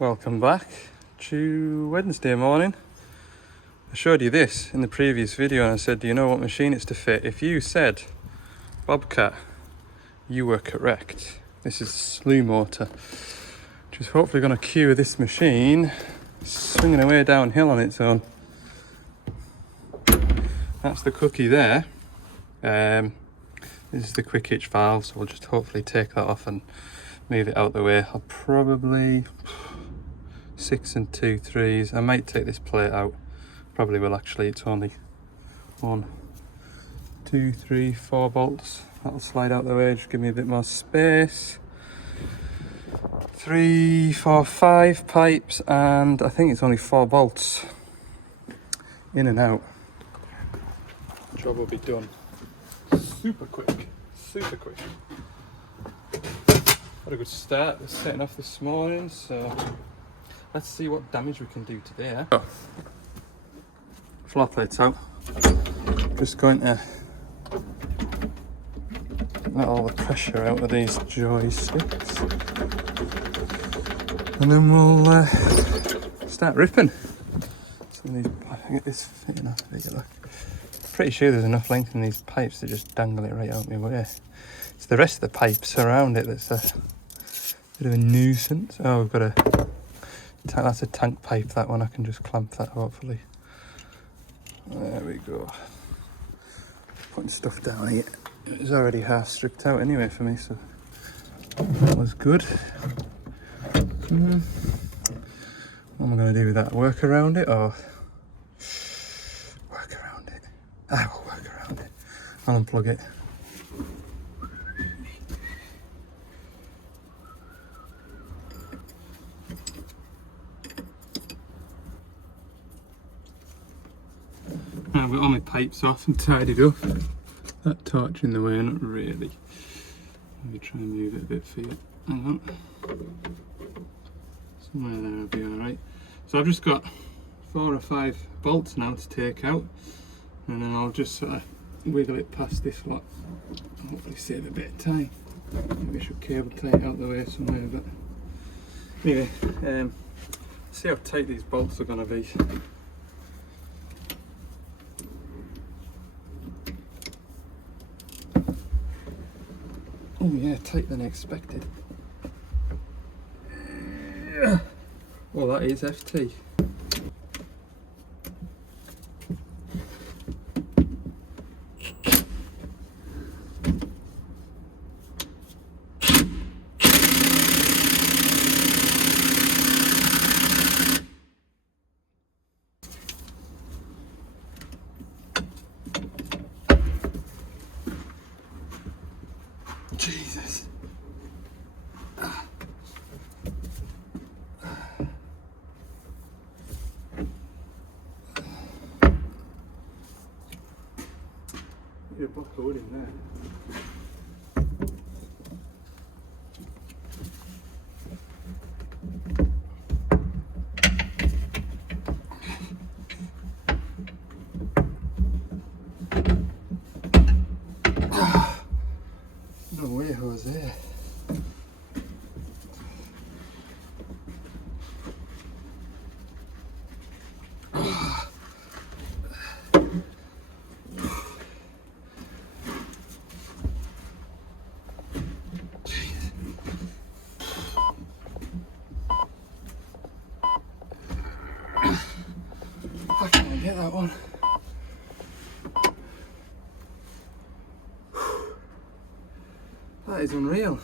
Welcome back to Wednesday morning. I showed you this in the previous video and I said, do you know what machine it's to fit? If you said Bobcat, you were correct. This is a Slew motor, which is hopefully going to cue this machine swinging away downhill on its own. That's the cookie there. This is the quick hitch valve, so we'll just hopefully take that off and move it out the way. I'll probably 6 and 2/3. I might take this plate out. Probably will actually. It's only 1, 2, 3, 4 bolts. That'll slide out the way, just give me a bit more space. 3, 4, 5 pipes, and I think it's only 4 bolts in and out. Job will be done super quick, super quick. Had a good start with setting off this morning, so let's see what damage we can do today. Oh. Floor plates out. Just going to let all the pressure out of these joysticks, and then we'll start ripping. Some of these, I can get this fitting off. Look. Pretty sure there's enough length in these pipes to just dangle it right out my way. It's the rest of the pipes around it that's a bit of a nuisance. Oh, we've got that's a tank pipe, that one. I can just clamp that, hopefully. There we go. Putting stuff down here. It was already half stripped out anyway for me, so that was good. What am I going to do with that? Work around it or work around it? I will work around it. I'll unplug it. I've got all my pipes off and tidied up. That torch in the way, not really. Let me try and move it a bit for you. Hang on. Somewhere there will be alright. So I've just got 4 or 5 bolts now to take out, and then I'll just sort of wiggle it past this lot. Hopefully save a bit of time. Maybe I should cable tie it out the way somewhere, but anyway, see how tight these bolts are going to be. Oh yeah, tighter than expected. Well, that is FT. Jesus. You're a block of wood in there. No way, Jose. I can't get that one. That is unreal.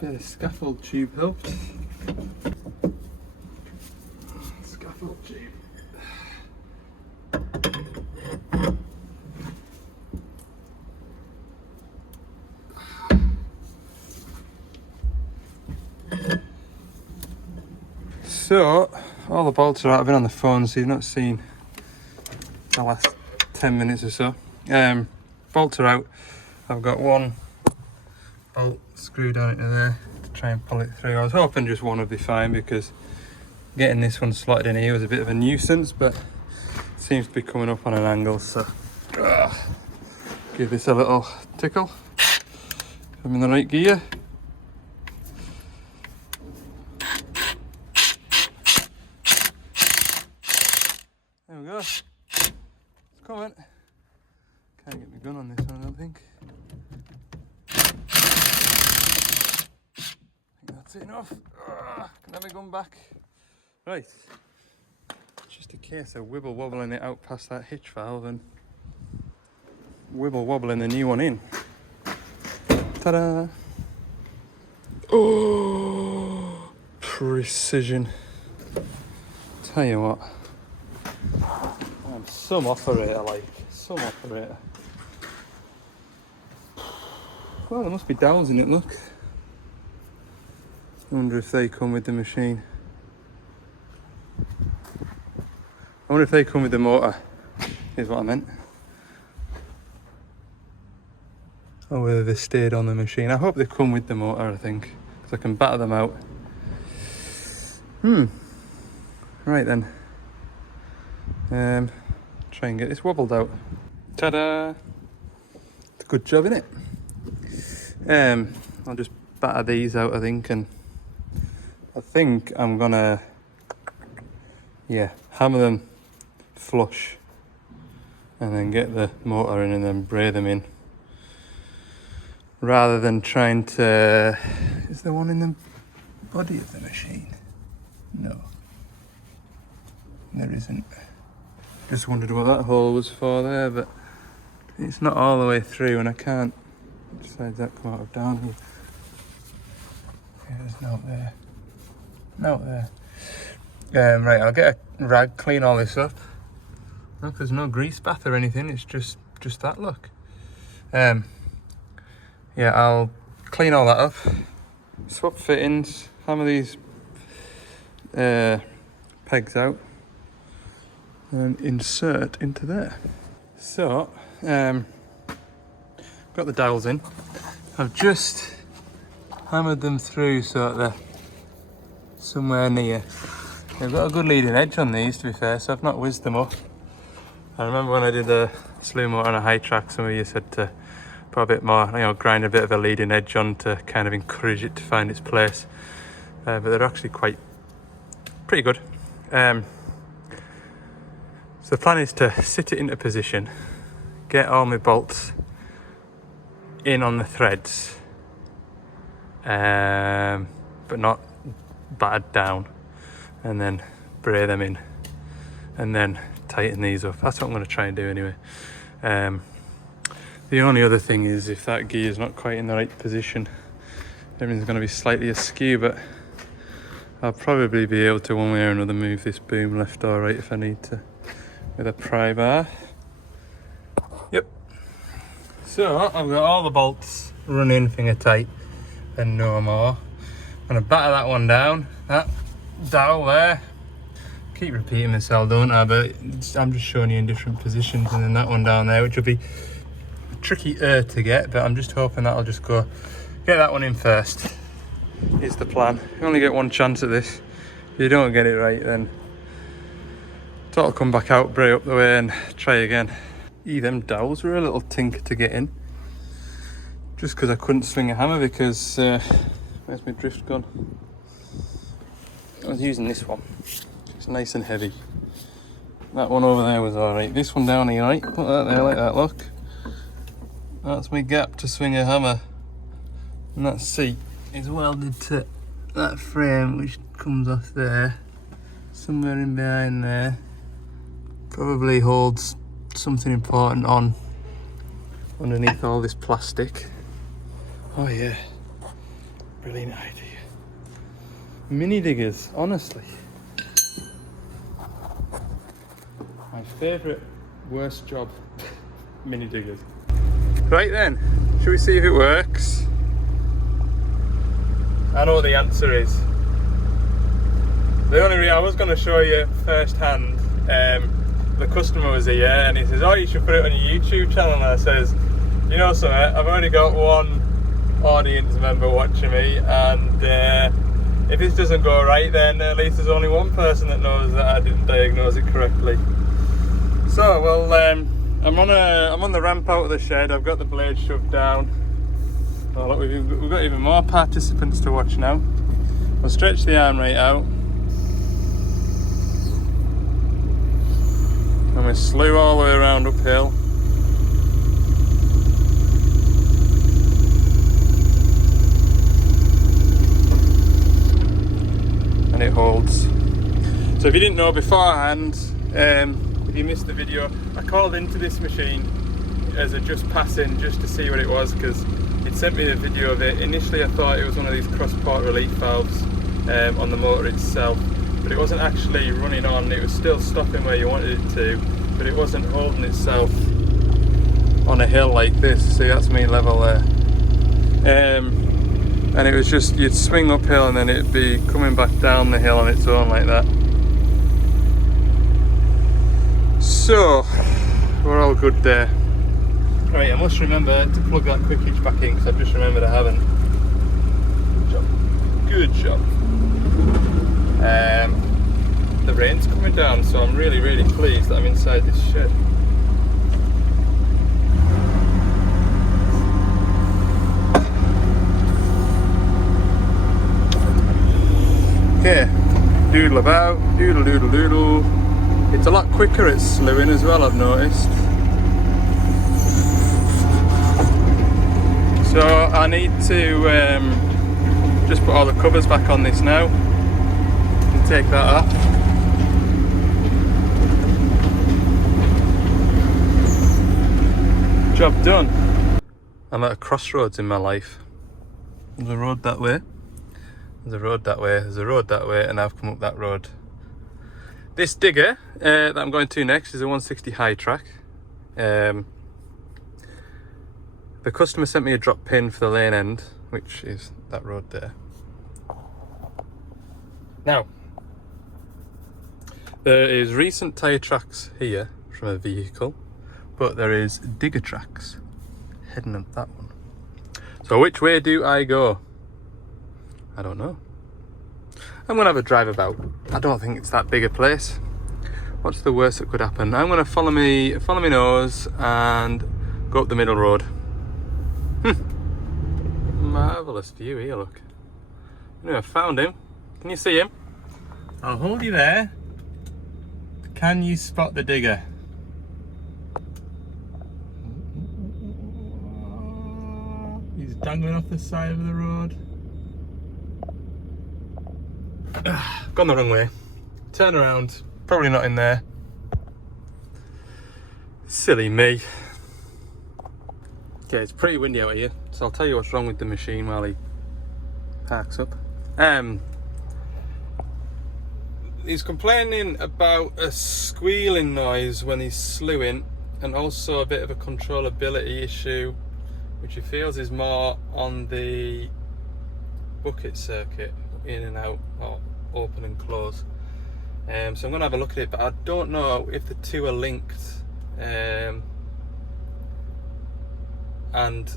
Bit of scaffold tube helped. Scaffold tube. So, all the bolts are out. I've been on the phone, so you've not seen the last 10 minutes or so. Bolts are out. I've got one bolt screwed down into there to try and pull it through. I was hoping just one would be fine because getting this one slotted in here was a bit of a nuisance, but it seems to be coming up on an angle, so give this a little tickle. I'm in the right gear. There we go. It's coming. Can't get my gun on this one, I don't think. That's enough. Can I have my gun back? Right. Just a case of wibble wobbling it out past that hitch valve and wibble wobbling the new one in. Ta-da! Oh, precision. Tell you what, I'm some operator, like some operator. Well, there must be dowels in it. Look. I wonder if they come with the machine. I wonder if they come with the motor. Is what I meant. Or whether they stayed on the machine. I hope they come with the motor, I think, because I can batter them out. Right then. Try and get this wobbled out. Ta-da! It's a good job, innit? I'll just batter these out, I think, and I think I'm gonna, hammer them flush and then get the motor in and then braid them in. Rather than trying to... Is there one in the body of the machine? No. There isn't. Just wondered what that hole was for there, but it's not all the way through and I can't... Besides that come out of down here. There's no there. No there. Right, I'll get a rag, clean all this up. Look, there's no grease bath or anything, it's just that, look. Yeah, I'll clean all that up, swap fittings, hammer these pegs out and insert into there. So, got the dowels in. I've just hammered them through so that they're somewhere near. They've got a good leading edge on these, to be fair, so I've not whizzed them up. I remember when I did a Slew motor on a high track, some of you said to put a bit more, grind a bit of a leading edge on to kind of encourage it to find its place. But they're actually pretty good. So the plan is to sit it into position, get all my bolts in on the threads, but not battered down, and then braid them in, and then tighten these up. That's what I'm going to try and do anyway. The only other thing is if that gear is not quite in the right position, everything's going to be slightly askew, but I'll probably be able to one way or another move this boom left or right if I need to with a pry bar. Yep. So I've got all the bolts running finger tight and no more. I'm going to batter that one down, that dowel there. Keep repeating myself, don't I? But I'm just showing you in different positions, and then that one down there, which will be trickier to get, but I'm just hoping that I'll just go get that one in first. Is the plan. You only get one chance at this. If you don't get it right, then it'll come back out, braid up the way and try again. Them dowels were a little tinker to get in, just because I couldn't swing a hammer because where's my drift gun? I was using this one. It's nice and heavy. That one over there was alright. This one down here, right? Put that there like that, look. That's my gap to swing a hammer. And that seat is welded to that frame which comes off there. Somewhere in behind there. Probably holds something important on underneath all this plastic. Oh yeah. Brilliant idea. Mini diggers, honestly. My favourite worst job. Mini diggers. Right then, shall we see if it works? I know what the answer is. The only reason I was going to show you first hand, the customer was here and he says, oh, you should put it on your YouTube channel. And I says, you know something, I've already got one audience member watching me, and if this doesn't go right, then at least there's only one person that knows that I didn't diagnose it correctly. So, well, I'm on the ramp out of the shed. I've got the blade shoved down. Oh look, we've got even more participants to watch now. We'll stretch the arm right out. And we slew all the way around uphill. And it holds. So if you didn't know beforehand, if you missed the video, I called into this machine as a just passing, just to see what it was, because it sent me a video of it. Initially I thought it was one of these cross-port relief valves on the motor itself, but it wasn't actually running on. It was still stopping where you wanted it to, but it wasn't holding itself on a hill like this. See, that's me level there. And it was just, you'd swing uphill and then it'd be coming back down the hill on its own like that. So, we're all good there. Right, I must remember to plug that quick hitch back in, because I've just remembered I haven't. Good job. The rain's coming down, so I'm really pleased that I'm inside this shed. Okay, doodle about, doodle doodle doodle. It's a lot quicker at slewing as well, I've noticed. So I need to just put all the covers back on this now and take that off. Job done. I'm at a crossroads in my life. There's a road that way, there's a road that way, there's a road that way, and I've come up that road. This digger that I'm going to next is a 160 high track. The customer sent me a drop pin for the lane end, which is that road there. Now, there is recent tyre tracks here from a vehicle, but there is digger tracks heading up that one. So which way do I go? I don't know. I'm gonna have a drive about. I don't think it's that big a place. What's the worst that could happen? I'm gonna follow me nose and go up the middle road. Marvellous view here, look. I found him. Can you see him? I'll hold you there. Can you spot the digger? He's dangling off the side of the road. Gone the wrong way. Turn around. Probably not in there. Silly me. Okay, it's pretty windy out here, so I'll tell you what's wrong with the machine while he parks up. He's complaining about a squealing noise when he's slewing, and also a bit of a controllability issue, which he feels is more on the bucket circuit, in and out, or open and close. So I'm going to have a look at it, but I don't know if the two are linked. And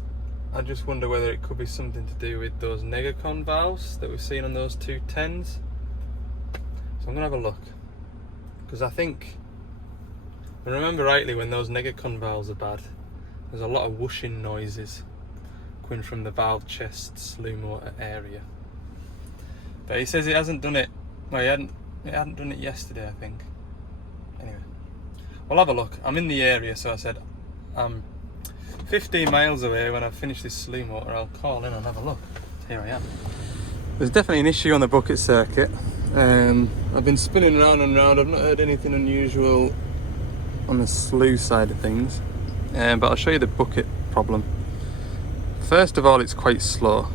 I just wonder whether it could be something to do with those negacon valves that we've seen on those 210s. So I'm going to have a look, because I think, if I remember rightly, when those negacon valves are bad, there's a lot of whooshing noises coming from the valve chest slew motor area. But he says he hasn't done it. Well, he hadn't done it yesterday, I think. Anyway, we'll have a look. I'm in the area, so I said I'm 15 miles away. When I finish this slew motor, I'll call in and have a look. Here I am. There's definitely an issue on the bucket circuit. I've been spinning around and round. I've not heard anything unusual on the slew side of things, but I'll show you the bucket problem. First of all, it's quite slow.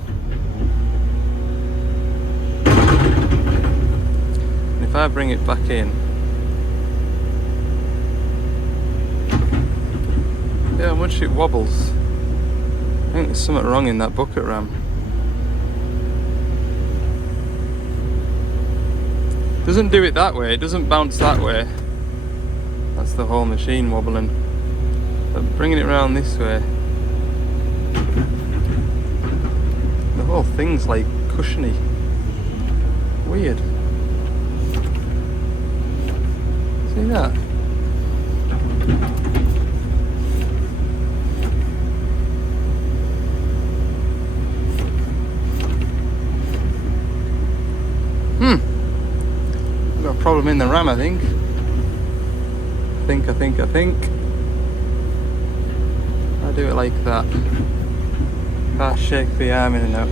And if I bring it back in, yeah, how much it wobbles. I think there's something wrong in that bucket ram. Doesn't do it that way, it doesn't bounce that way. That's the whole machine wobbling. But bringing it around this way, whole thing's like cushiony. Weird. See that? Got a problem in the ram, I think. I think. I do it like that. Can't shake the arm in and out.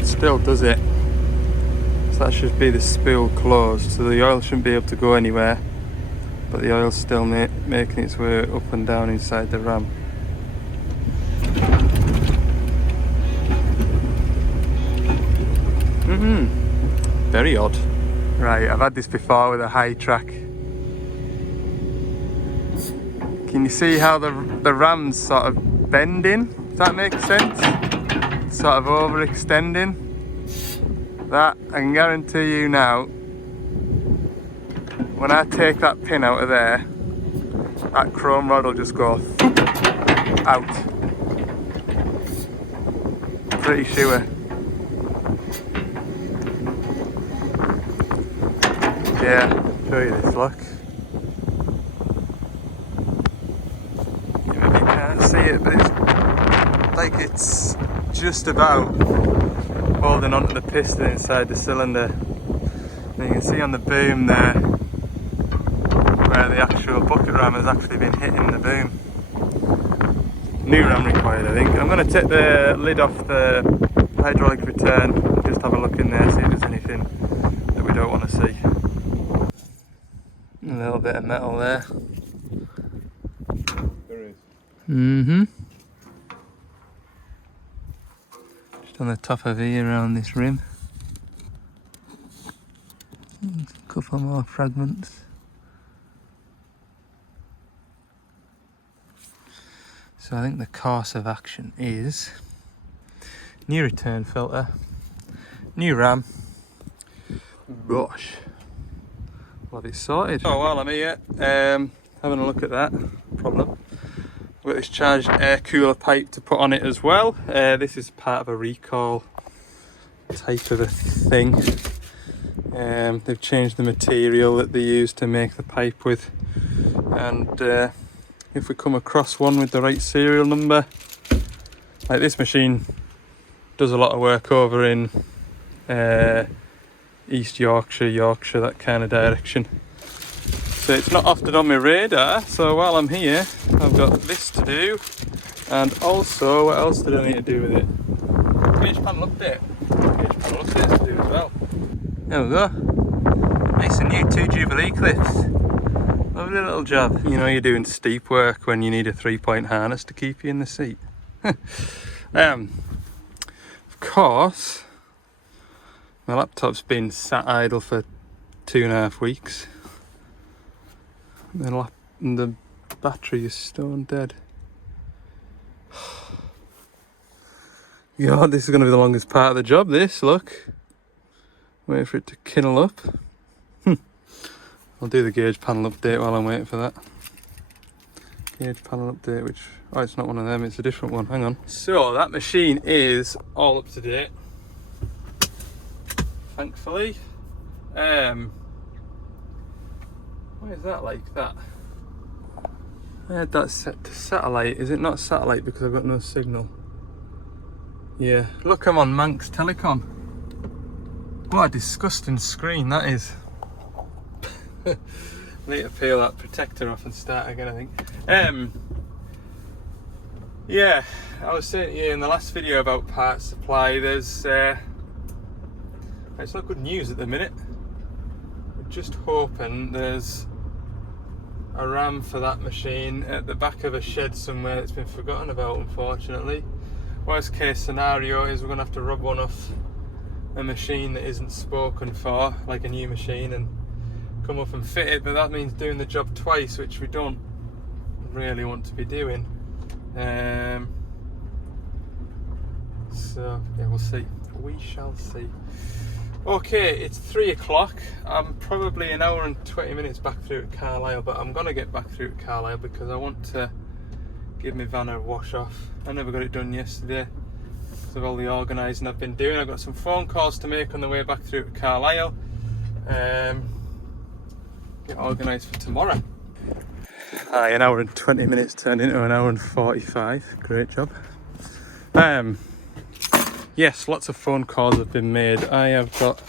It still does it. So that should be the spool closed, so the oil shouldn't be able to go anywhere. But the oil's still making its way up and down inside the ram. Very odd. Right, I've had this before with a high track. Can you see how the ram's sort of bending? Does that make sense? It's sort of overextending. That, I can guarantee you now, when I take that pin out of there, that chrome rod will just go out. Pretty sure. Yeah, show you this, look. You maybe can't see it, but it's like it's just about holding onto the piston inside the cylinder. And you can see on the boom there where the actual bucket ram has actually been hitting the boom. New ram required, I think. I'm going to take the lid off the hydraulic return, just have a look in there, see if there's anything that we don't want to see. A little bit of metal there. There is. Just on the top of here around this rim. A couple more fragments. So I think the course of action is new return filter, new ram. Gosh. We'll have it sorted. Oh, while I'm here, having a look at that problem. I've got this charged air cooler pipe to put on it as well. This is part of a recall type of a thing. They've changed the material that they use to make the pipe with, and if we come across one with the right serial number, like this machine does a lot of work over in East Yorkshire, Yorkshire, that kind of direction. So it's not often on my radar, so while I'm here I've got this to do, and also what else did I need to do with it? Gauge panel update. Gauge panel updates to do as well. There we go. Nice and new 2 Jubilee clips. Lovely little job. You know you're doing steep work when you need a 3-point harness to keep you in the seat. Of course, my laptop's been sat idle for 2.5 weeks. And the battery is stone dead. God, this is going to be the longest part of the job, this, look. Wait for it to kindle up. I'll do the gauge panel update while I'm waiting for that. Gauge panel update, which, oh, it's not one of them, it's a different one, hang on. So, that machine is all up to date. Thankfully. Why is that like that? I had that set to satellite. Is it not satellite because I've got no signal? Yeah, look, I'm on Manx Telecom. What a disgusting screen that is. Need to peel that protector off and start again, I think. Yeah, I was saying to you in the last video about parts supply, there's it's not good news at the minute. We're just hoping there's a ram for that machine at the back of a shed somewhere that's been forgotten about, unfortunately. Worst case scenario is we're going to have to rub one off a machine that isn't spoken for, like a new machine, and come up and fit it, but that means doing the job twice, which we don't really want to be doing. So yeah, we'll see. We shall see. Okay, it's 3 o'clock. I'm probably an hour and 20 minutes back through at Carlisle, but I'm gonna get back through at Carlisle because I want to give my van a wash off. I never got it done yesterday because of all the organising I've been doing. I've got some phone calls to make on the way back through to Carlisle. Get organised for tomorrow. Aye, an hour and 20 minutes turned into an hour and 45. Great job. Yes, lots of phone calls have been made. I have got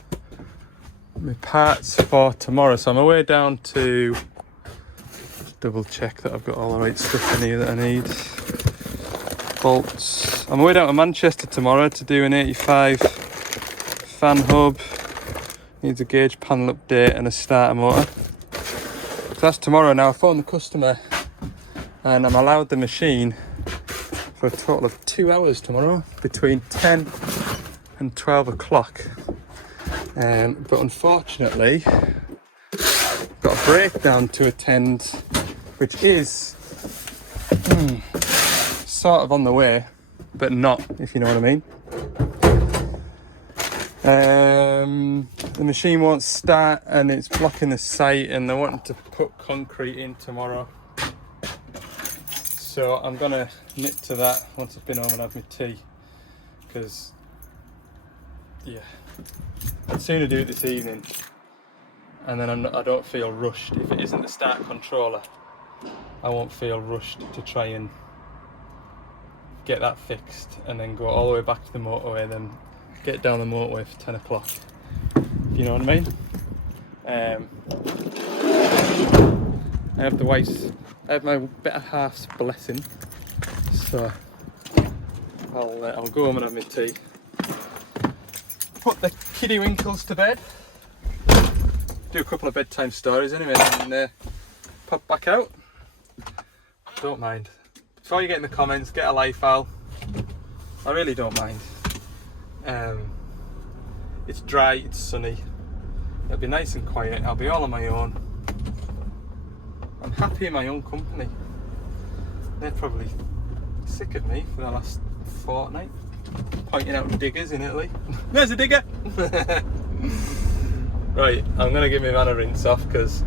my parts for tomorrow, so I'm away down to double check that I've got all the right stuff in here that I need. Bolts. I'm away down to Manchester tomorrow to do an 85 fan hub. Needs a gauge panel update and a starter motor. So that's tomorrow. Now I phoned the customer and I'm allowed the machine for a total of 2 hours tomorrow between 10 and 12 o'clock. But unfortunately, I've got a breakdown to attend, which is sort of on the way, but not, if you know what I mean. The machine won't start and it's blocking the site, and they're wanting to put concrete in tomorrow. So I'm gonna nip to that once I've been home and have my tea, because yeah, I'd sooner do it this evening, and then I don't feel rushed. If it isn't the start controller, I won't feel rushed to try and get that fixed and then go all the way back to the motorway, then get down the motorway for 10 o'clock. You know what I mean? I have my better half's blessing, so I'll go home and have my tea, put the kiddie winkles to bed, do a couple of bedtime stories anyway, and pop back out. Don't mind. Before you get in the comments, get a life, Al. I really don't mind. It's dry, it's sunny, it'll be nice and quiet, I'll be all on my own. I'm happy in my own company. They're probably sick of me for the last fortnight, pointing out diggers in Italy. There's a digger! Right, I'm going to give my van a rinse off because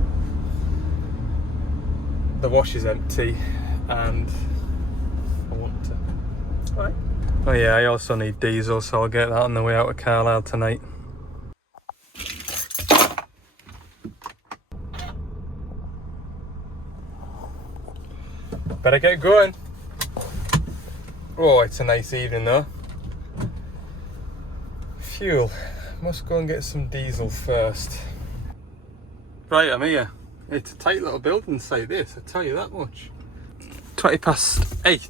the wash is empty and I want to. Right. Oh yeah, I also need diesel, so I'll get that on the way out of Carlisle tonight. Better get going. Oh, it's a nice evening though. Fuel. Must go and get some diesel first. Right, I'm here. It's a tight little building site this, I tell you that much. 20 past 8.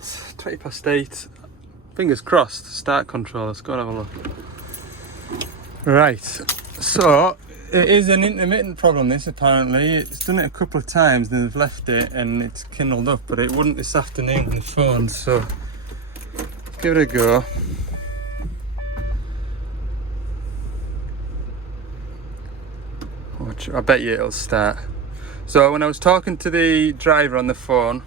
Fingers crossed, start control, let's go and have a look. Right, so it is an intermittent problem this apparently. It's done it a couple of times and they've left it and it's kindled up, but it wouldn't this afternoon on the phone, so give it a go. I bet you it'll start. So when I was talking to the driver on the phone,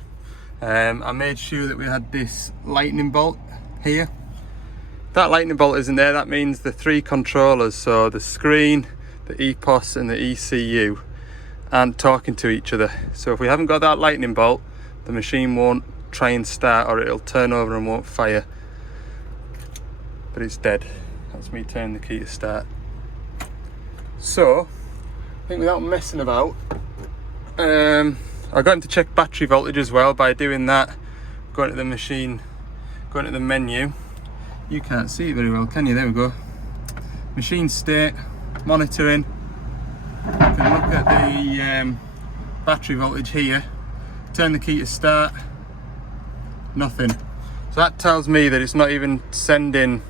I made sure that we had this lightning bolt here. If that lightning bolt isn't there, that means the 3 controllers, so the screen, the EPOS and the ECU, aren't talking to each other. So if we haven't got that lightning bolt, the machine won't try and start, or it'll turn over and won't fire. But it's dead. That's me turning the key to start. So I think without messing about, I got him to check battery voltage as well by doing that, going to the machine, going to the menu. You can't see it very well, can you? There we go. Machine state, monitoring. You can look at the battery voltage here, turn the key to start, nothing. So that tells me that it's not even sending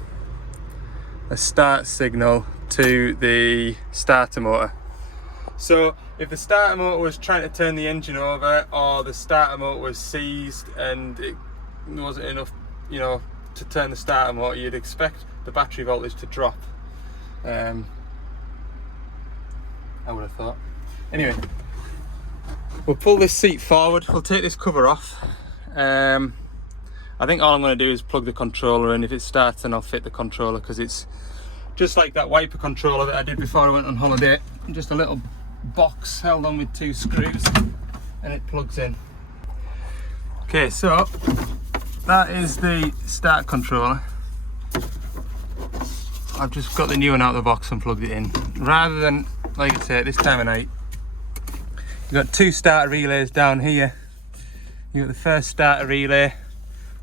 a start signal to the starter motor. So if the starter motor was trying to turn the engine over, or the starter motor was seized and it wasn't enough, you know, to turn the starter motor, you'd expect the battery voltage to drop. I would have thought. Anyway, we'll pull this seat forward, we'll take this cover off. I think all I'm going to do is plug the controller in. If it starts, then I'll fit the controller, because it's just like that wiper controller that I did before I went on holiday. Just a little box held on with 2 screws and it plugs in. Okay, so that is the start controller. I've just got the new one out of the box and plugged it in. Rather than, like I say, at this time of night, you've got two starter relays down here. You've got the first starter relay,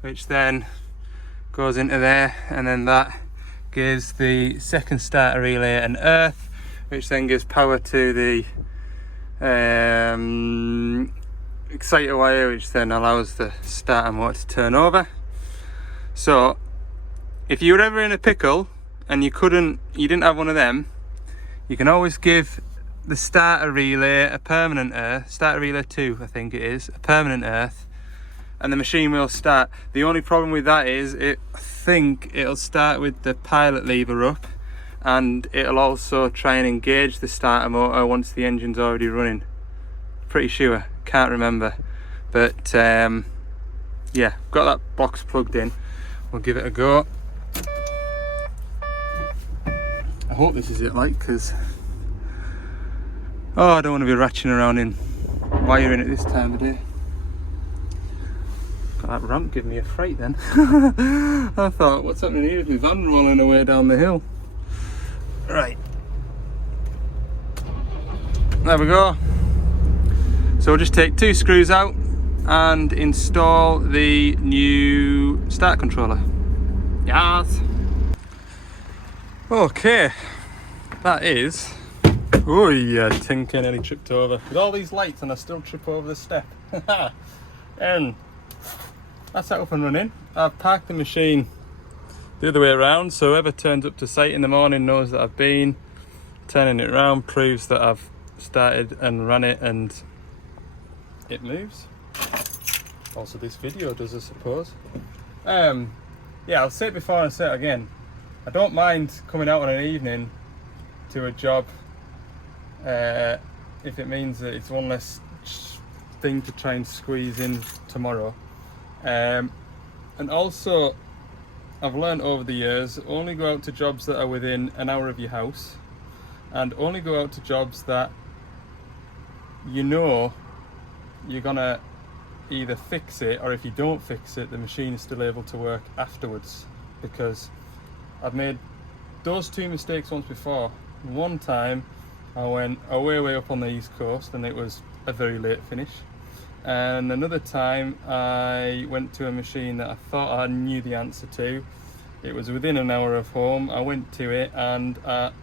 which then goes into there, and then that gives the second starter relay an earth, which then gives power to the exciter wire, which then allows the starter motor to turn over. So if you were ever in a pickle and you didn't have one of them, you can always give the starter relay a permanent earth, starter relay 2 I think it is, a permanent earth, and the machine will start. The only problem with that is I think it'll start with the pilot lever up, and it'll also try and engage the starter motor once the engine's already running. Pretty sure, can't remember, but yeah, got that box plugged in. We'll give it a go. I hope this is it, like, because I don't want to be ratcheting around in wiring at this time of day. Got that ramp giving me a fright then. I thought, what's happening here? Is my van rolling away down the hill? Right, there we go. So we'll just take 2 screws out and install the new start controller. Yes. Okay, that is. Oh yeah, Tinker nearly tripped over. With all these lights and I still trip over the step. And that's that up and running. I've parked the machine the other way around, so whoever turns up to site in the morning knows that I've been. Turning it around proves that I've started and ran it and it moves. Also this video does, I suppose. Yeah, I'll say it before and I'll say it again. I don't mind coming out on an evening to a job if it means that it's one less thing to try and squeeze in tomorrow. And also, I've learned over the years, only go out to jobs that are within an hour of your house, and only go out to jobs that you know you're gonna either fix it, or if you don't fix it, the machine is still able to work afterwards. Because I've made those 2 mistakes once before. One time I went way up on the East Coast and it was a very late finish. And another time I went to a machine that I thought I knew the answer to. It was within an hour of home. I went to it and at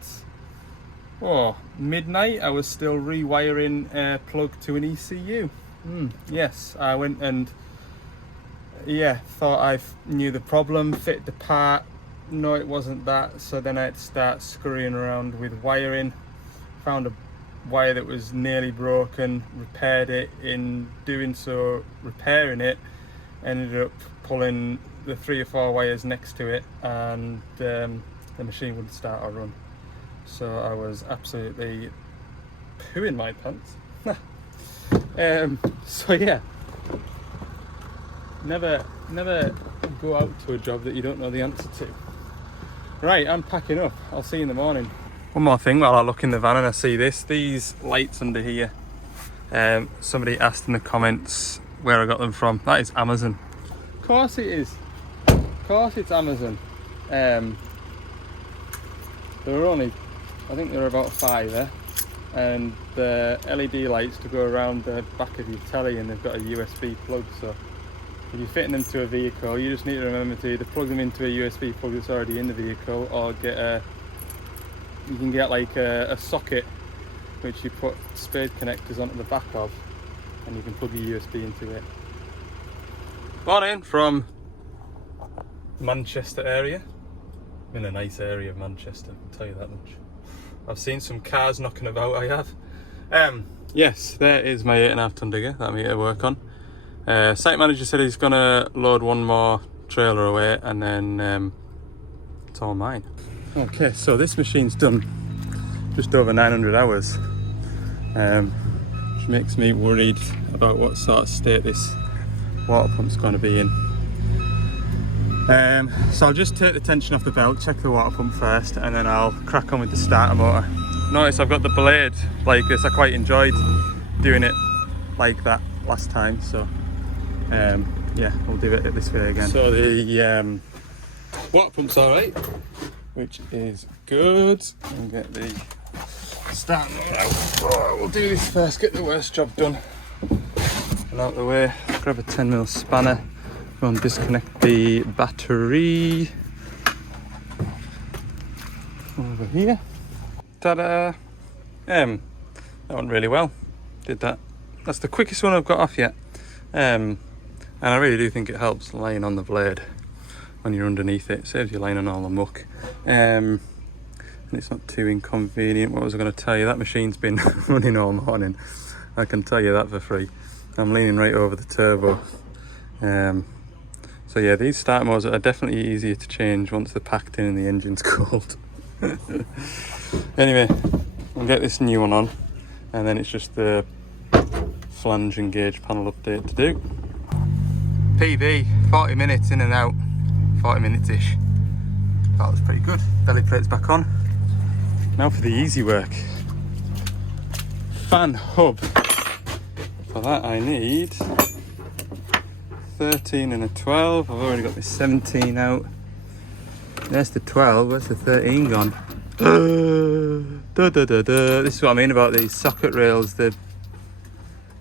midnight I was still rewiring a plug to an ECU. Yes, I went and thought I knew the problem, fit the part. No, it wasn't that. So then I had to start scurrying around with wiring. Found a wire that was nearly broken, repaired it. In doing so, repairing it, ended up pulling the 3 or 4 wires next to it, and the machine wouldn't start or run. So I was absolutely pooing my pants. So yeah, never go out to a job that you don't know the answer to. Right, I'm packing up. I'll see you in the morning. One more thing while I look in the van and I see these lights under here. Somebody asked in the comments where I got them from. That is Amazon. Of course it is. Of course it's Amazon. There were only, I think there were about 5 there. And the LED lights to go around the back of your telly, and they've got a USB plug. So if you're fitting them to a vehicle, you just need to remember to either plug them into a USB plug that's already in the vehicle, or you can get like a socket which you put spade connectors onto the back of, and you can plug your USB into it. Morning from Manchester area. I'm in a nice area of Manchester, I can tell you that much. I've seen some cars knocking about, I have. Yes, there is my 8.5 ton digger that I'm here to work on. Site manager said he's gonna load one more trailer away, and then it's all mine. Okay, so this machine's done just over 900 hours, which makes me worried about what sort of state this water pump's going to be in. So I'll just take the tension off the belt, check the water pump first, and then I'll crack on with the starter motor. Notice I've got the blade like this. I quite enjoyed doing it like that last time, so yeah, we'll do it this way again. So the water pump's alright, which is good. We'll get the start motor out. Oh, we'll do this first, get the worst job done and out the way. Grab a 10mm spanner, go and disconnect the battery over here. Ta-da! That went really well. Did that. That's the quickest one I've got off yet. And I really do think it helps laying on the blade when you're underneath it. It saves you laying on all the muck. And it's not too inconvenient. What was I going to tell you? That machine's been running all morning. I can tell you that for free. I'm leaning right over the turbo. So yeah, these start motors are definitely easier to change once they're packed in and the engine's cold. Anyway, I'll get this new one on, and then it's just the flange and gauge panel update to do. PB, 40 minutes in and out, 40 minutes-ish. That was pretty good. Belly plate's back on. Now for the easy work. Fan hub. For that I need 13 and a 12. I've already got my 17 out. There's the 12, where's the 13 gone? This is what I mean about these socket rails. They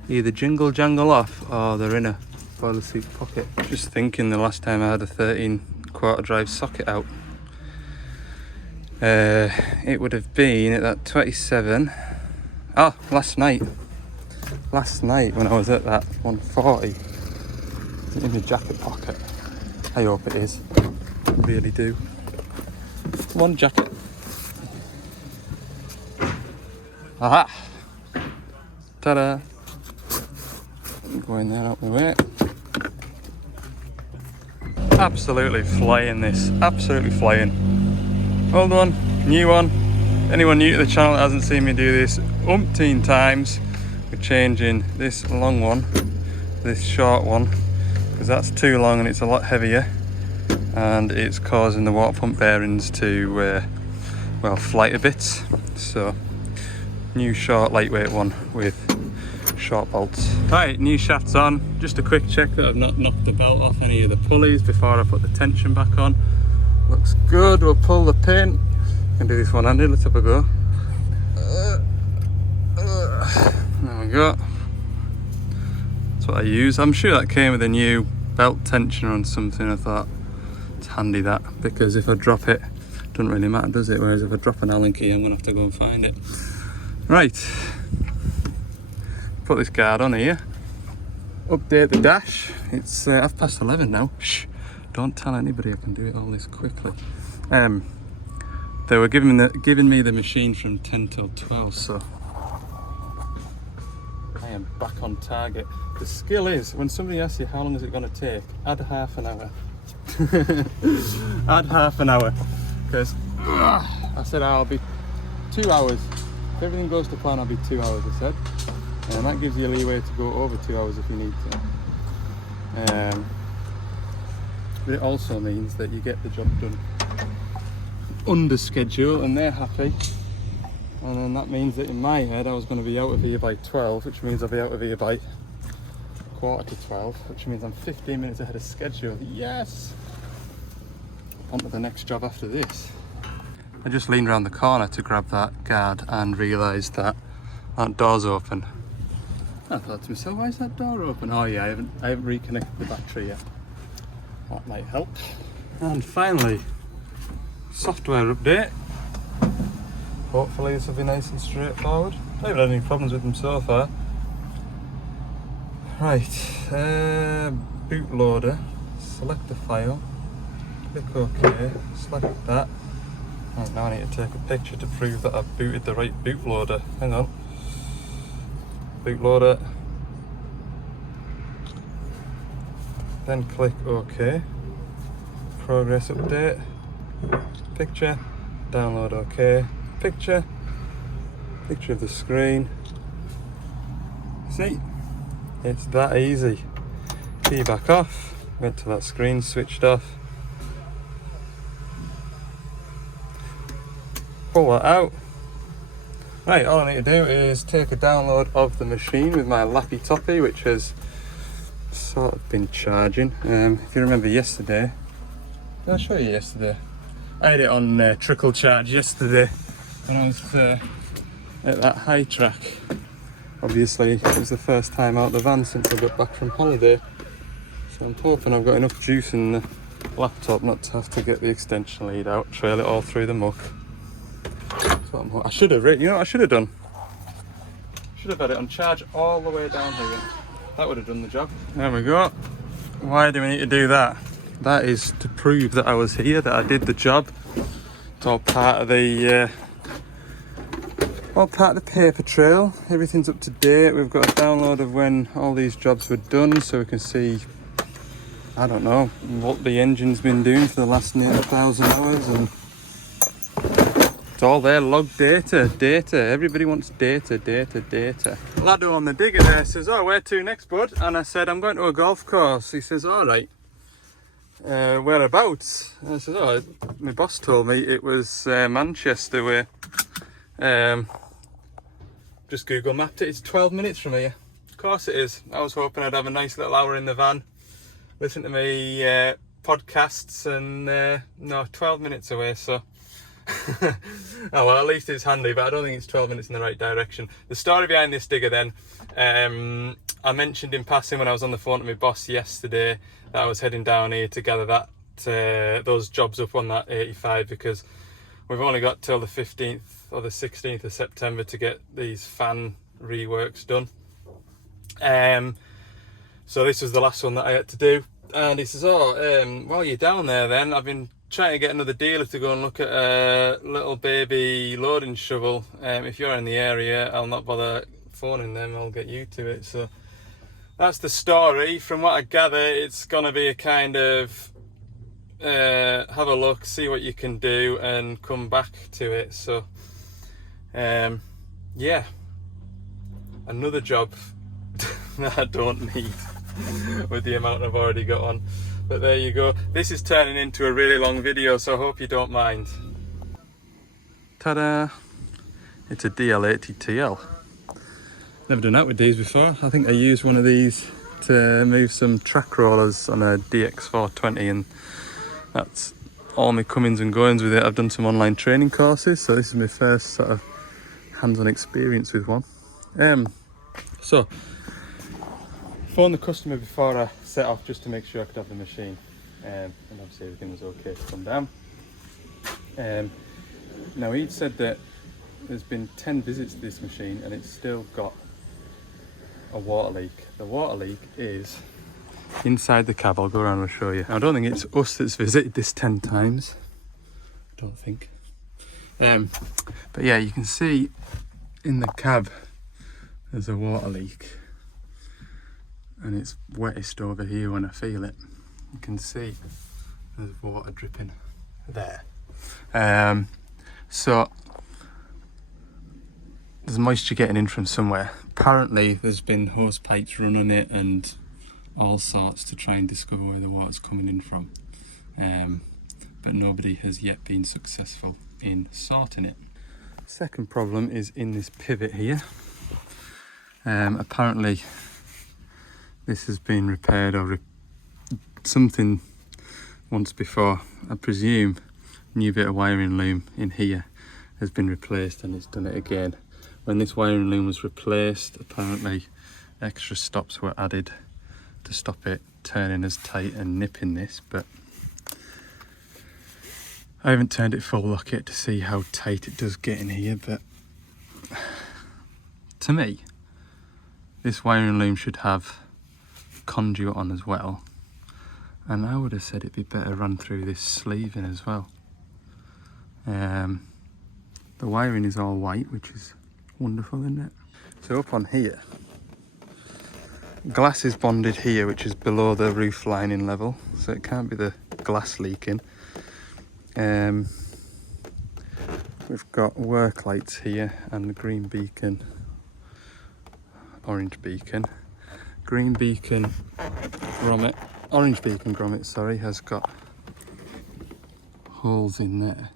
either jingle jangle off or they're in a boiler seat pocket. Just thinking the last time I had a 13 quarter drive socket out, it would have been at that 27. Oh, last night when I was at that 140. Is it in my jacket pocket? I hope it is. I really do. One jacket. Aha! Ta-da! Going there out the way. Absolutely flying this. Absolutely flying. Old one, new one. Anyone new to the channel that hasn't seen me do this umpteen times, we're changing this long one, this short one, because that's too long and it's a lot heavier, and it's causing the water pump bearings to well, flight a bit. So new short lightweight one with short bolts. Right, new shafts on. Just a quick check that I've not knocked the belt off any of the pulleys before I put the tension back on. Looks good. We'll pull the pin. Can do this one-handed. Let's have a go. There we go. That's what I use. I'm sure that came with a new belt tensioner on something. I thought it's handy that, because if I drop it, doesn't really matter, does it? Whereas if I drop an Allen key, I'm gonna have to go and find it. Right, put this guard on here, update the dash. It's 11:30 now. Shh, don't tell anybody I can do it all this quickly. They were giving me the machine from 10 till 12, so I am back on target. The skill is, when somebody asks you how long is it going to take, add half an hour. Add half an hour, because I said I'll be 2 hours. If everything goes to plan, I'll be 2 hours, I said. And that gives you leeway to go over 2 hours if you need to. But it also means that you get the job done under schedule and they're happy. And then that means that in my head I was going to be out of here by 12, which means I'll be out of here by 11:45, which means I'm 15 minutes ahead of schedule. Yes! On to the next job after this. I just leaned around the corner to grab that guard and realised that that door's open. I thought to myself, why is that door open? Oh yeah, I haven't reconnected the battery yet. That might help. And finally, software update. Hopefully this will be nice and straightforward. I haven't had any problems with them so far. Right, bootloader, select the file, click OK, select that. Right, now I need to take a picture to prove that I've booted the right bootloader. Hang on. Bootloader. Then click OK. Progress update. Picture. Download OK. Picture. Picture of the screen. See? It's that easy. Key back off. Went to that screen, switched off. Pull that out. Right, all I need to do is take a download of the machine with my lappy toppy, which has sort of been charging. If you remember yesterday, did I show you yesterday? I had it on trickle charge yesterday when I was at that high track. Obviously it was the first time out the van since I got back from holiday, so I'm hoping I've got enough juice in the laptop not to have to get the extension lead out, trail it all through the muck. That's what I should have, you know what I should have done? Should have had it on charge all the way down here. That would have done the job. There we go. Why do we need to do that? That is to prove that I was here, that I did the job. It's all part of the paper trail. Everything's up to date. We've got a download of when all these jobs were done, so we can see, I don't know, what the engine's been doing for the last near 1,000 hours, and it's all there, log data. Everybody wants data. Lad on the digger there says, "Oh, where to next, bud?" And I said, "I'm going to a golf course." He says, "All right, whereabouts?" And I said, "Oh, my boss told me it was Manchester way." Just Google mapped it. It's 12 minutes from here. Of course it is. I was hoping I'd have a nice little hour in the van, listen to me podcasts, and no, 12 minutes away, so oh well, at least it's handy, but I don't think it's 12 minutes in the right direction. The story behind this digger then, I mentioned in passing when I was on the phone to my boss yesterday that I was heading down here to gather that those jobs up on that 85, because we've only got till the 15th or the 16th of September to get these fan reworks done. So this was the last one that I had to do. And he says, "Oh, while you're down there then, I've been trying to get another dealer to go and look at a little baby loading shovel. If you're in the area, I'll not bother phoning them, I'll get you to it." So that's the story. From what I gather, it's going to be a kind of have a look, see what you can do, and come back to it. So yeah, another job that I don't need with the amount I've already got on. But there you go. This is turning into a really long video, so I hope you don't mind. Ta-da! It's a DL80TL. Never done that with these before. I think I used one of these to move some track rollers on a DX420, and that's all my comings and goings with it. I've done some online training courses, so this is my first sort of hands-on experience with one. So phoned the customer before I set off just to make sure I could have the machine, and obviously everything was okay to come down. Now he'd said that there's been 10 visits to this machine and it's still got a water leak. The water leak is inside the cab. I'll go around and show you. I don't think it's us that's visited this 10 times. I don't think. But yeah, you can see in the cab there's a water leak, and it's wettest over here when I feel it. You can see there's water dripping there. So there's moisture getting in from somewhere. Apparently there's been hose pipes run on it and all sorts to try and discover where the water's coming in from. But nobody has yet been successful in sorting it. Second problem is in this pivot here. Apparently this has been repaired or something once before. I presume a new bit of wiring loom in here has been replaced and it's done it again. When this wiring loom was replaced, apparently extra stops were added to stop it turning as tight and nipping this, but I haven't turned it full lock yet to see how tight it does get in here. But to me, this wiring loom should have conduit on as well, and I would have said it'd be better run through this sleeving as well. The wiring is all white, which is wonderful, isn't it? So up on here, glass is bonded here, which is below the roof lining level, so it can't be the glass leaking. We've got work lights here and the green beacon, orange beacon. Green beacon grommet, orange beacon grommet, sorry, has got holes in there,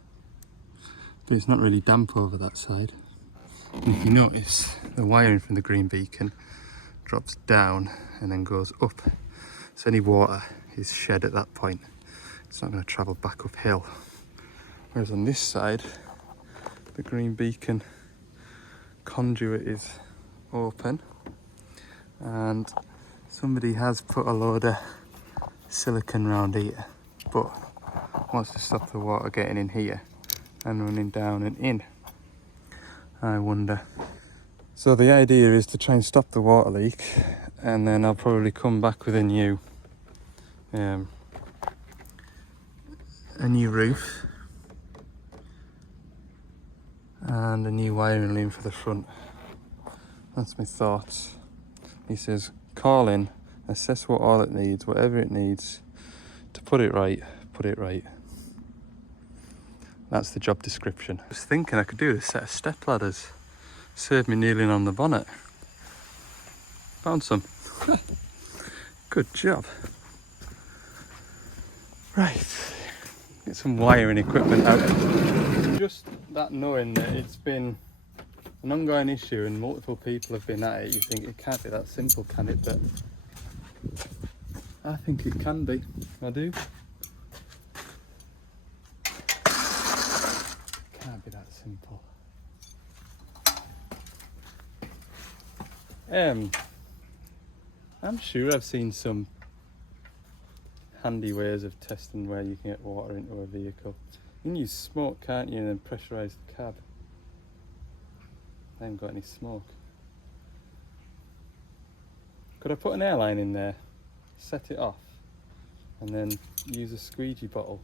but it's not really damp over that side. And if you notice, the wiring from the green beacon drops down and then goes up So any water is shed at that point. It's not going to travel back uphill. Whereas on this side, the green beacon conduit is open, and somebody has put a load of silicone around here, but wants to stop the water getting in here and running down and in. I wonder. So the idea is to try and stop the water leak, and then I'll probably come back with a new roof and a new wiring loom for the front. That's my thoughts. He says call in, assess what all it needs, whatever it needs to put it right, put it right. That's the job description. I was thinking I could do a set of step ladders. Save me kneeling on the bonnet. Found some. Good job. Right, get some wiring equipment out. Just that knowing that it's been an ongoing issue and multiple people have been at it, you think it can't be that simple, can it? But I think it can be. I do. Can't be that simple. I'm sure I've seen some handy ways of testing where you can get water into a vehicle. You can use smoke, can't you, and then pressurise the cab. I haven't got any smoke. Could I put an airline in there, set it off, and then use a squeegee bottle?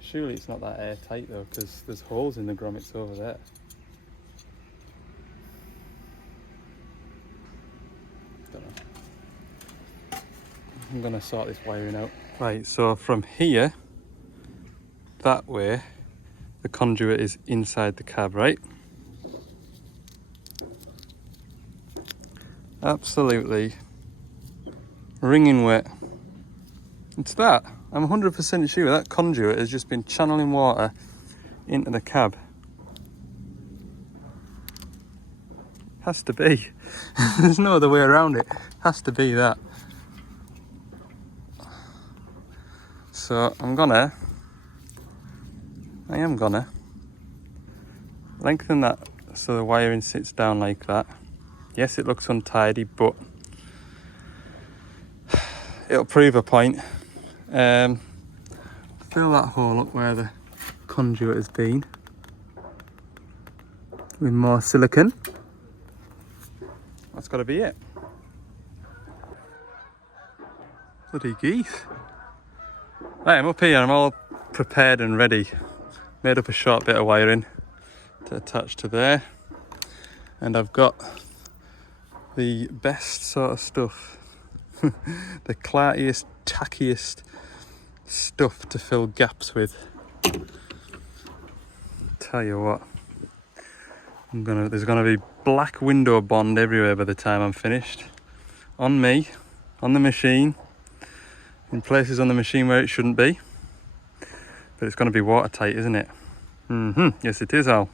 Surely it's not that airtight though, because there's holes in the grommets over there. Don't know. I'm gonna sort this wiring out. Right, so from here, that way, the conduit is inside the cab, right? Absolutely wringing wet. It's that. I'm 100% sure that conduit has just been channeling water into the cab. Has to be. There's no other way around it. Has to be that. So I am gonna lengthen that so the wiring sits down like that. Yes, it looks untidy, but it'll prove a point. Fill that hole up where the conduit has been with more silicone. That's got to be it. Bloody geese. Right, I'm up here, I'm all prepared and ready. Made up a short bit of wiring to attach to there, and I've got the best sort of stuff, the clartiest, tackiest stuff to fill gaps with. Tell you what, there's gonna be black window bond everywhere by the time I'm finished. On me, on the machine, in places on the machine where it shouldn't be. But it's gonna be watertight, isn't it? Yes it is, Al.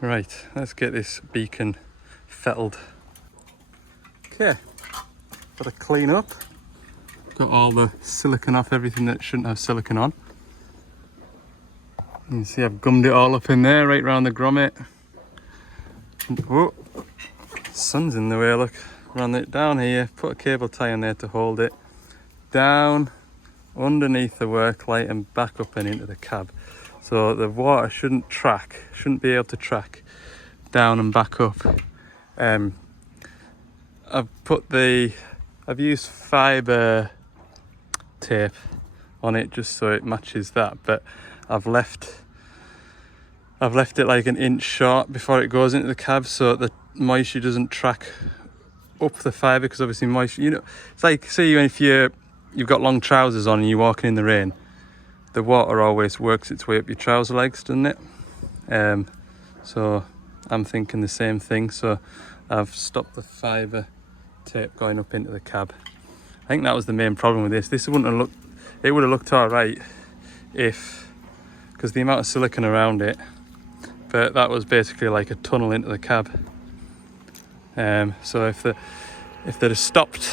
Right, let's get this beacon fettled. Okay, got to clean up. Got all the silicone off everything that shouldn't have silicone on. You can see I've gummed it all up in there, right round the grommet. Whoa, sun's in the way, look. Run it down here, put a cable tie in there to hold it. Down, underneath the work light and back up and into the cab. So the water shouldn't be able to track down and back up. I've used fibre tape on it just so it matches that, but I've left it like an inch short before it goes into the cab so the moisture doesn't track up the fibre, because obviously moisture, you know, it's like, say if you've got long trousers on and you're walking in the rain, the water always works its way up your trouser legs, doesn't it? So I'm thinking the same thing, so I've stopped the fibre tape going up into the cab. I think that was the main problem with this. It would have looked all right because the amount of silicone around it, but that was basically like a tunnel into the cab. So if if they'd have stopped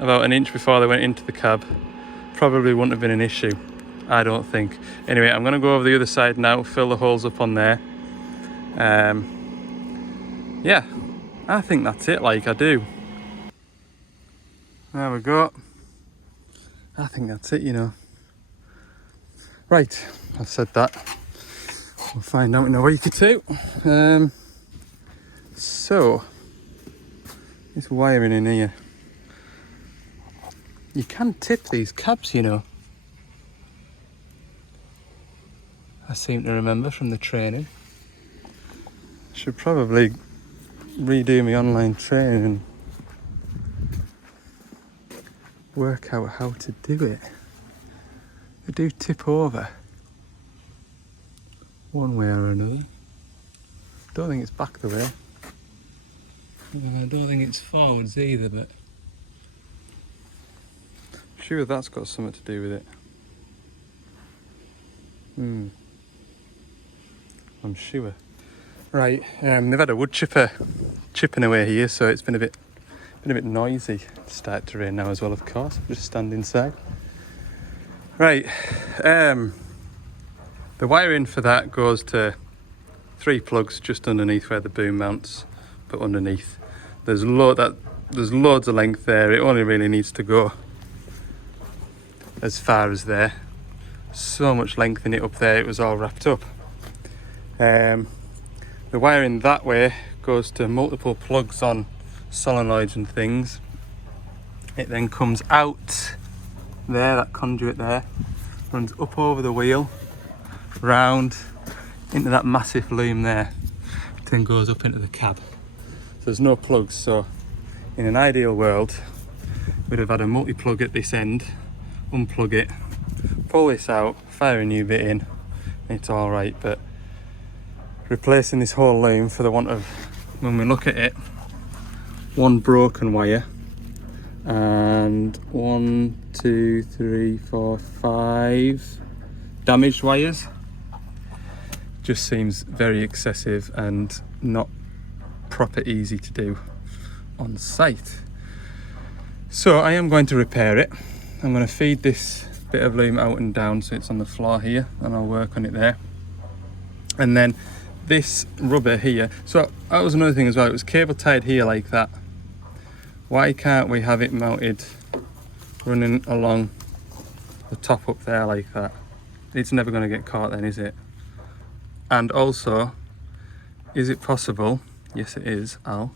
about an inch before they went into the cab, probably wouldn't have been an issue, I don't think. Anyway, I'm going to go over the other side now, fill the holes up on there. Yeah, I think that's it, like I do. There we go. I think that's it, you know. Right, I've said that. We'll find out in a week or two. So, this wiring in here. You can tip these cabs, you know. I seem to remember from the training. Should probably redo my online training and work out how to do it. They do tip over one way or another. Don't think it's back the way. I don't think it's forwards either, but I'm sure that's got something to do with it. I'm sure. Right, they've had a wood chipper chipping away here, so it's been a bit noisy. It's started to rain now as well, of course. I'll just stand inside. Right, the wiring for that goes to 3 plugs just underneath where the boom mounts, but underneath. There's loads of length there. It only really needs to go as far as there. So much length in it up there, it was all wrapped up. The wiring that way goes to multiple plugs on solenoids and things. It then comes out there, that conduit there, runs up over the wheel, round into that massive loom there, then goes up into the cab. So there's no plugs, so in an ideal world we'd have had a multi-plug at this end, unplug it, pull this out, fire a new bit in, it's alright. But replacing this whole loom, for the want of, when we look at it, 1 broken wire and 1, 2, 3, 4, 5 damaged wires, just seems very excessive and not proper easy to do on site. So I am going to repair it. I'm going to feed this bit of loom out and down so it's on the floor here, and I'll work on it there. And then this rubber here, so that was another thing as well, it was cable tied here like that. Why can't we have it mounted running along the top up there like that? It's never going to get caught then, is it? And also, is it possible, yes it is, Al,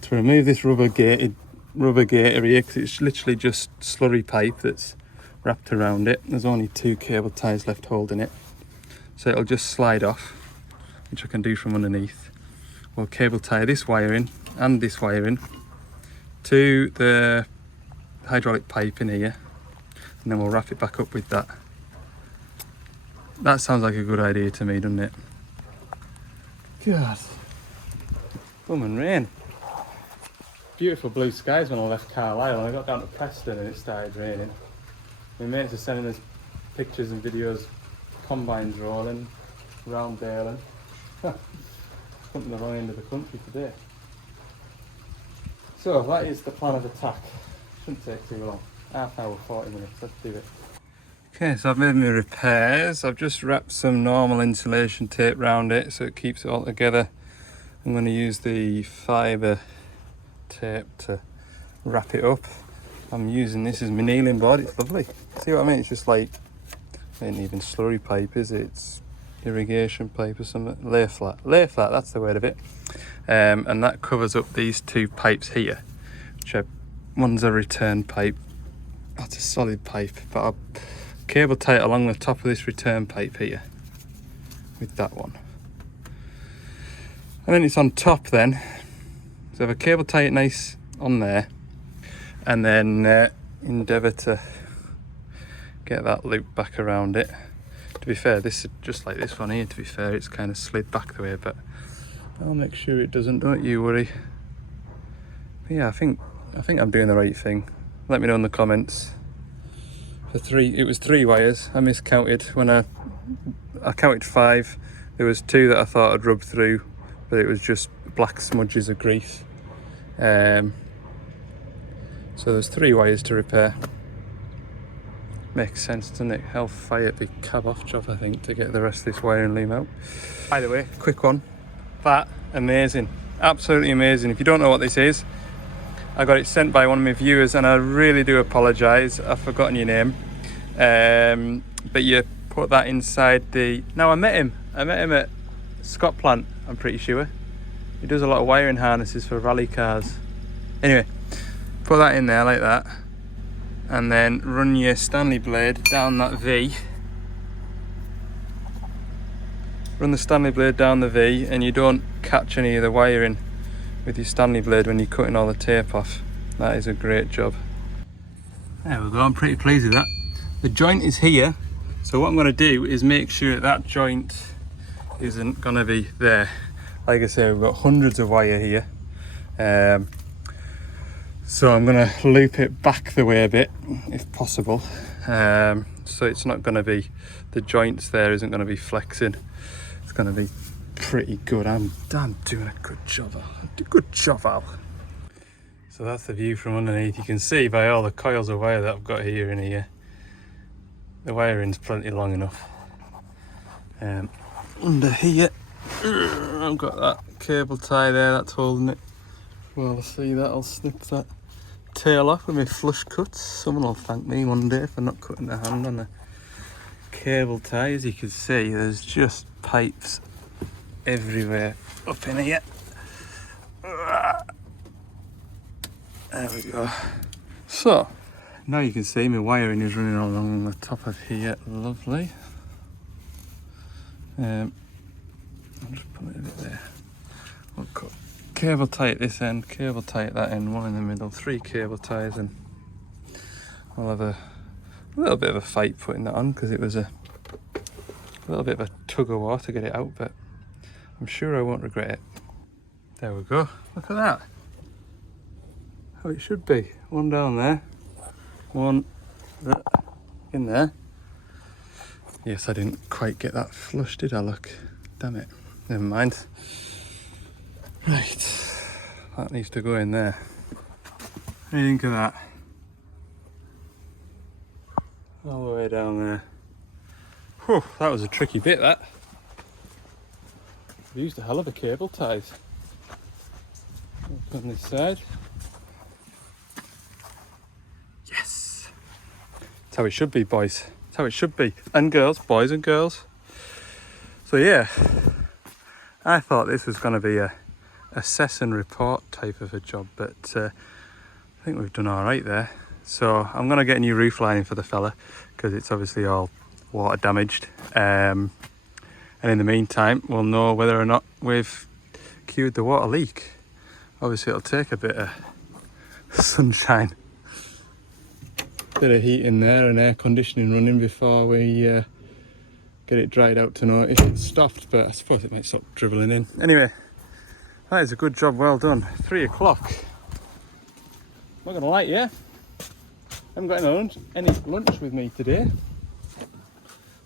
to remove this rubber gaiter here, because it's literally just slurry pipe that's wrapped around it. There's only 2 cable ties left holding it, so it'll just slide off, which I can do from underneath. We'll cable tie this wire in and this wire in to the hydraulic pipe in here, and then we'll wrap it back up with that. That sounds like a good idea to me, doesn't it? God, boom and rain. Beautiful blue skies when I left Carlisle, and I got down to Preston and it started raining. My mates are sending us pictures and videos, combines rolling around Dale, and come to the wrong end of the country today. So that is the plan of attack. Shouldn't take too long. Half hour, 40 minutes, let's do it. Okay, so I've made my repairs. I've just wrapped some normal insulation tape around it so it keeps it all together. I'm going to use the fibre tape to wrap it up. I'm using this as my kneeling board. It's lovely. See what I mean? It's just like, it ain't even slurry pipe, is it? It's irrigation pipe or something. Lay flat, that's the word of it. And that covers up these 2 pipes here, which are, one's a return pipe. That's a solid pipe, but I'll cable tie it along the top of this return pipe here with that one. And then it's on top then. So if I cable tie it nice on there, and then endeavour to get that loop back around it. To be fair, this is just like this one here, to be fair, it's kind of slid back the way, but I'll make sure it doesn't, don't you worry. But yeah, I think I'm doing the right thing. Let me know in the comments. It was 3 wires. I miscounted when I counted 5. There was 2 that I thought I'd rubbed through, but it was just black smudges of grease. So there's 3 wires to repair. Makes sense, doesn't it? Hellfire, big cab off job, I think, to get the rest of this wiring loom out. By the way, quick one. That, amazing. Absolutely amazing. If you don't know what this is, I got it sent by one of my viewers, and I really do apologise. I've forgotten your name. But you put that inside the... Now, I met him at Scott Plant, I'm pretty sure. He does a lot of wiring harnesses for rally cars. Anyway, put that in there like that. And then run your Stanley blade down that V. Run the Stanley blade down the V, and you don't catch any of the wiring with your Stanley blade when you're cutting all the tape off. That is a great job. There we go, I'm pretty pleased with that. The joint is here, so what I'm going to do is make sure that joint isn't going to be there. Like I say, we've got hundreds of wire here. So I'm going to loop it back the way a bit, if possible. So it's not going to be, the joints there isn't going to be flexing. It's going to be pretty good. I'm doing a good job, Al. Good job, Al. So that's the view from underneath. You can see by all the coils of wire that I've got here in here, the wiring's plenty long enough. Under here, I've got that cable tie there that's holding it. Well, I see that, I'll snip that tail off with my flush cuts. Someone will thank me one day for not cutting the hand on the cable tie. As you can see, there's just pipes everywhere up in here. There we go. So now you can see my wiring is running along the top of here. Lovely. I'll just put it a bit there. We'll cut cable tie at this end, cable tie at that end, one in the middle, 3 cable ties, and we'll have a little bit of a fight putting that on because it was a little bit of a tug of war to get it out, but I'm sure I won't regret it. There we go. Look at that. How it should be. One down there, one in there. Yes, I didn't quite get that flush, did I? Look, damn it. Never mind. Right, that needs to go in there. What do you think of that? All the way down there. Whew, that was a tricky bit, that. I've used a hell of a cable ties. On this side. Yes! That's how it should be, boys. That's how it should be. And girls, boys and girls. So yeah, I thought this was going to be a assess and report type of a job, but I think we've done all right there. So I'm going to get a new roof lining for the fella because it's obviously all water damaged, and in the meantime we'll know whether or not we've cured the water leak. Obviously it'll take a bit of sunshine, bit of heat in there and air conditioning running before we get it dried out to know if it's stopped, but I suppose it might stop dribbling in. Anyway, that is a good job, well done. 3 o'clock. Not gonna lie, yeah. I haven't got any lunch with me today.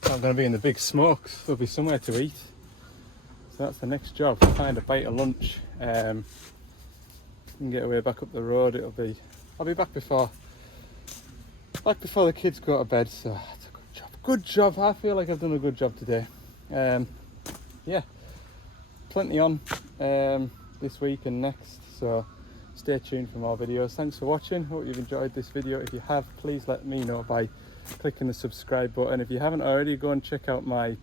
I'm gonna be in the big smokes. There'll be somewhere to eat. So that's the next job. Find a bite of lunch. And get away back up the road. I'll be back before the kids go to bed. So it's a good job. Good job. I feel like I've done a good job today. Yeah. Plenty on this week and next, so stay tuned for more videos. Thanks for watching. Hope you've enjoyed this video. If you have, please let me know by clicking the subscribe button. If you haven't already, go and check out my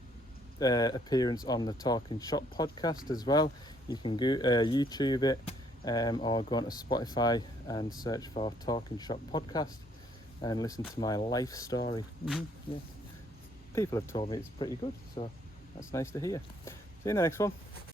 appearance on the Talking Shop podcast as well. You can go YouTube it or go onto Spotify and search for Talking Shop podcast and listen to my life story. Yeah. People have told me it's pretty good, so that's nice to hear. See you in the next one.